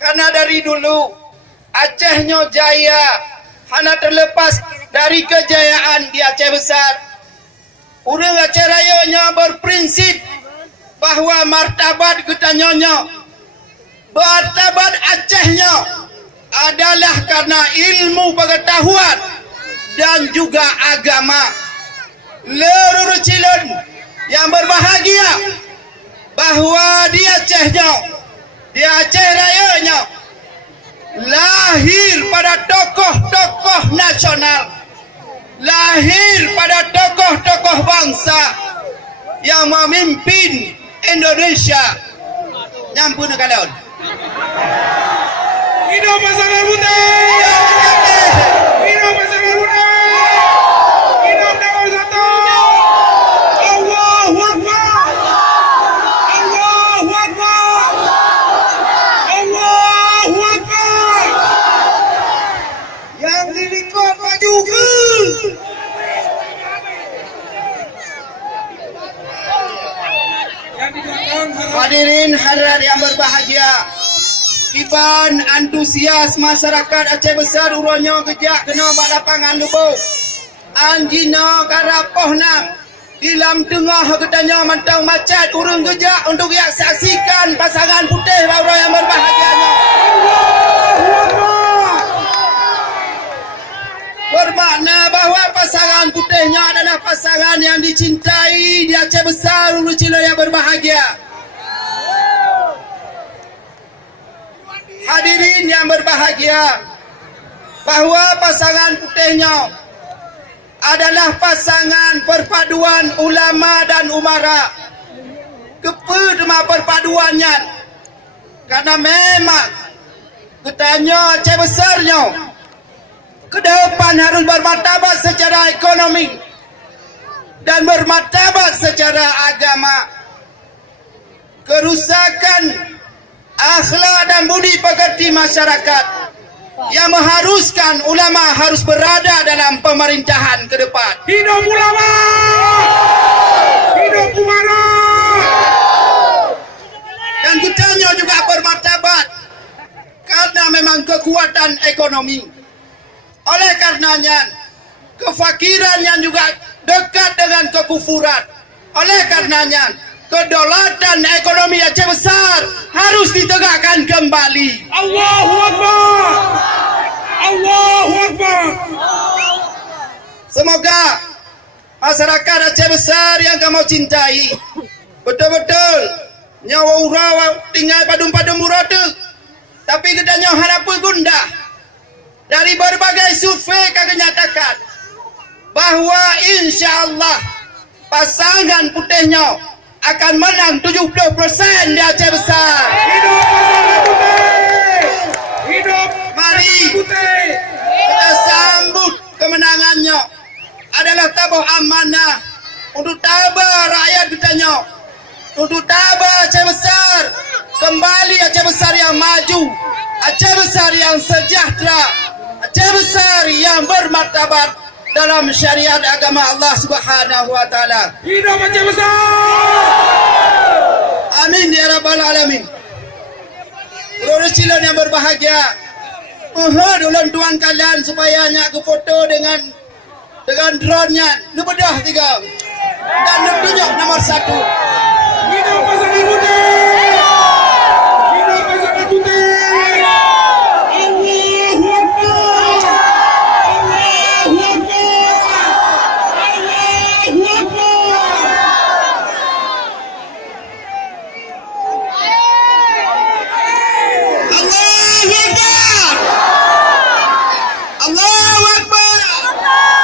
Karena dari dulu Acehnya jaya, hana terlepas dari kejayaan di Aceh besar. Urang Aceh Rayanya berprinsip bahwa martabat kita nyonya, martabat Acehnya adalah karena ilmu pengetahuan dan juga agama. Leluru Cilon yang berbahagia bahwa di Acehnya, di Aceh Rayanya lahir pada tokoh-tokoh nasional, lahir pada tokoh-tokoh bangsa yang memimpin Indonesia. Nyampun kalian. Hidup pasangan putih! Hidup pasangan putih! Hidup Nomor 1! Allahu Akbar! Allahu Akbar! Allahu Akbar! Yang dilikut maju ke! Hadirin hadirat yang berbahagia, kiban antusias masyarakat Aceh besar urangnya gejak kena bak lapangan lubuk. Anjina karapohna dalam tengah ketanya mantang macet urang gejak untuk yak saksikan pasangan putih baura yang berbahagianya. Bermakna bahawa pasangan putihnya adalah pasangan yang dicintai di Aceh besar Ulu Cilon yang berbahagia. Hadirin yang berbahagia, bahawa pasangan putihnya adalah pasangan perpaduan ulama dan umara. Kepedema perpaduannya, karena memang ketanya Aceh besarnya ke depan harus bermartabat secara ekonomi dan bermartabat secara agama. Kerusakan akhlak dan budi pekerti masyarakat yang mengharuskan ulama harus berada dalam pemerintahan ke depan. Hidup ulama! Hidup umara! Dan kitanya juga bermartabat karena memang kekuatan ekonomi. Oleh karenanya kefakiran yang juga dekat dengan kekufuran. Oleh karenanya kedaulatan ekonomi Aceh besar harus ditegakkan kembali. Allahu Akbar! Allahu Akbar! Semoga masyarakat Aceh besar yang kamu cintai betul-betul nyawa urawa tinggal padum-padum murata, tapi kedanya harapan gundah. Dari berbagai survei kami nyatakan bahawa insya-Allah pasangan putihnya akan menang 70% di Aceh besar. Hidup pasangan putih! Hidup Mari putih! kita sambut kemenangannya. Adalah tabah amanah untuk tabah rakyat kitanya, untuk tabah Aceh besar kembali, Aceh besar yang maju, Aceh besar yang sejahtera, Aceh besar yang bermartabat dalam syariat agama Allah Subhanahu wa taala. Hidup Aceh besar! Amin ya rabbal alamin. Ulu Cilon yang berbahagia, mohon ulun tuan kalian supaya nyak ke foto dengan drone-nya. Lu bedah tiga. Dan lu tunjuk nomor 1. Hidup pasangan putih! Hidup pasangan putih! Allahu Akbar! Allahu Akbar! Allahu Akbar! Allahu Akbar! Allahu Akbar!